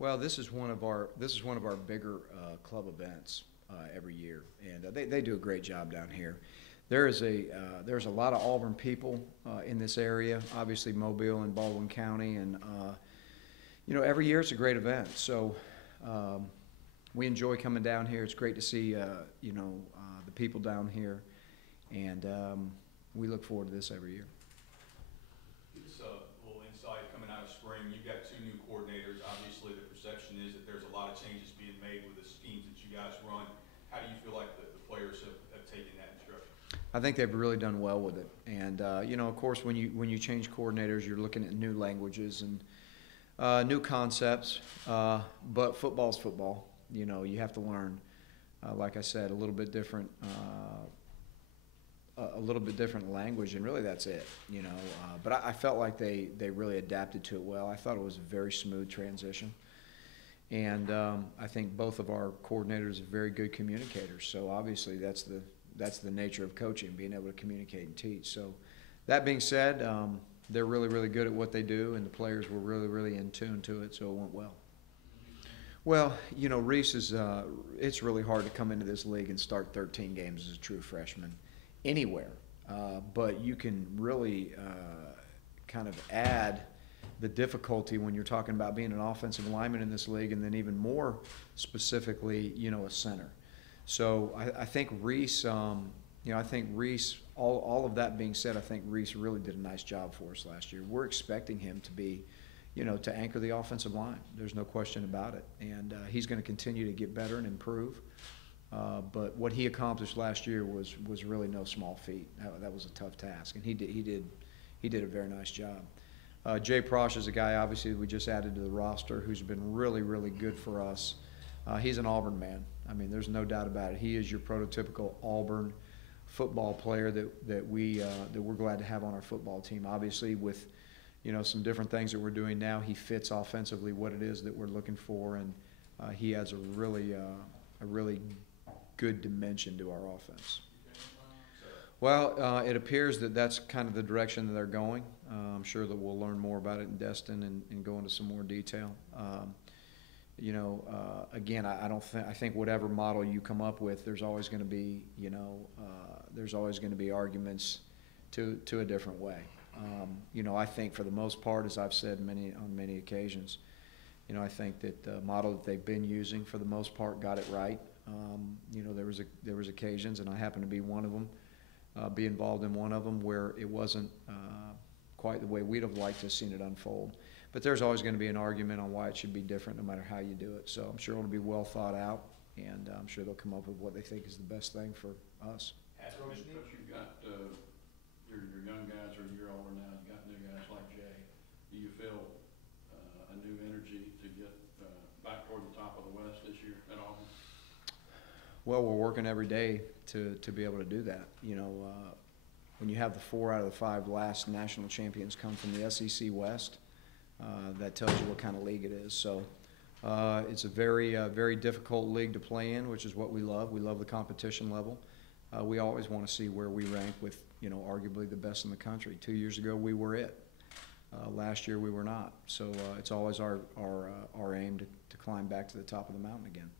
Well, this is one of our bigger club events every year, and they do a great job down here. There's a lot of Auburn people in this area, obviously Mobile and Baldwin County, and every year it's a great event. So we enjoy coming down here. It's great to see the people down here, and we look forward to this every year. Give us a little insight coming out of spring. You've got 2 new coordinators. Obviously, the perception is that there's a lot of changes being made with the schemes that you guys run. How do you feel like the players have taken that instruction? I think they've really done well with it, and of course, when you change coordinators, you're looking at new languages and new concepts. But football's football. You have to learn, like I said, a little bit different language, and really that's it. But I felt like they really adapted to it well. I thought it was a very smooth transition. And I think both of our coordinators are very good communicators. So obviously that's the nature of coaching, being able to communicate and teach. So that being said, they're really, really good at what they do, and the players were really, really in tune to it, so it went well. Well, Reese it's really hard to come into this league and start 13 games as a true freshman anywhere. But you can really kind of add the difficulty when you're talking about being an offensive lineman in this league, and then even more specifically, a center. So I think Reese, all of that being said, I think Reese really did a nice job for us last year. We're expecting him to be, to anchor the offensive line. There's no question about it. And he's going to continue to get better and improve. But what he accomplished last year was really no small feat. That was a tough task, and he did a very nice job. Jay Prosh is a guy, obviously, we just added to the roster, who's been really, really good for us. He's an Auburn man. I mean, there's no doubt about it. He is your prototypical Auburn football player that we're glad to have on our football team. Obviously, with some different things that we're doing now, he fits offensively what it is that we're looking for, and he adds a really good dimension to our offense. Well, it appears that that's kind of the direction that they're going. I'm sure that we'll learn more about it in Destin and go into some more detail. Again, I think whatever model you come up with, there's always going to be, arguments to a different way. I think for the most part, as I've said on many occasions, I think that the model that they've been using for the most part got it right. There was occasions, and I happen to be one of them, be involved in one of them where it wasn't quite the way we'd have liked to have seen it unfold. But there's always going to be an argument on why it should be different no matter how you do it. So I'm sure it'll be well thought out, and I'm sure they'll come up with what they think is the best thing for us. Coach, you've got your young guys are a year older now. You've got new guys like Jay. Do you feel a new energy to get back toward the top of the West this year at Auburn? Well, we're working every day to be able to do that. When you have the 4 out of the 5 last national champions come from the SEC West, that tells you what kind of league it is. So it's a very difficult league to play in, which is what we love. We love the competition level. We always want to see where we rank with, arguably the best in the country. 2 years ago, we were it. Last year, we were not. So it's always our aim to climb back to the top of the mountain again.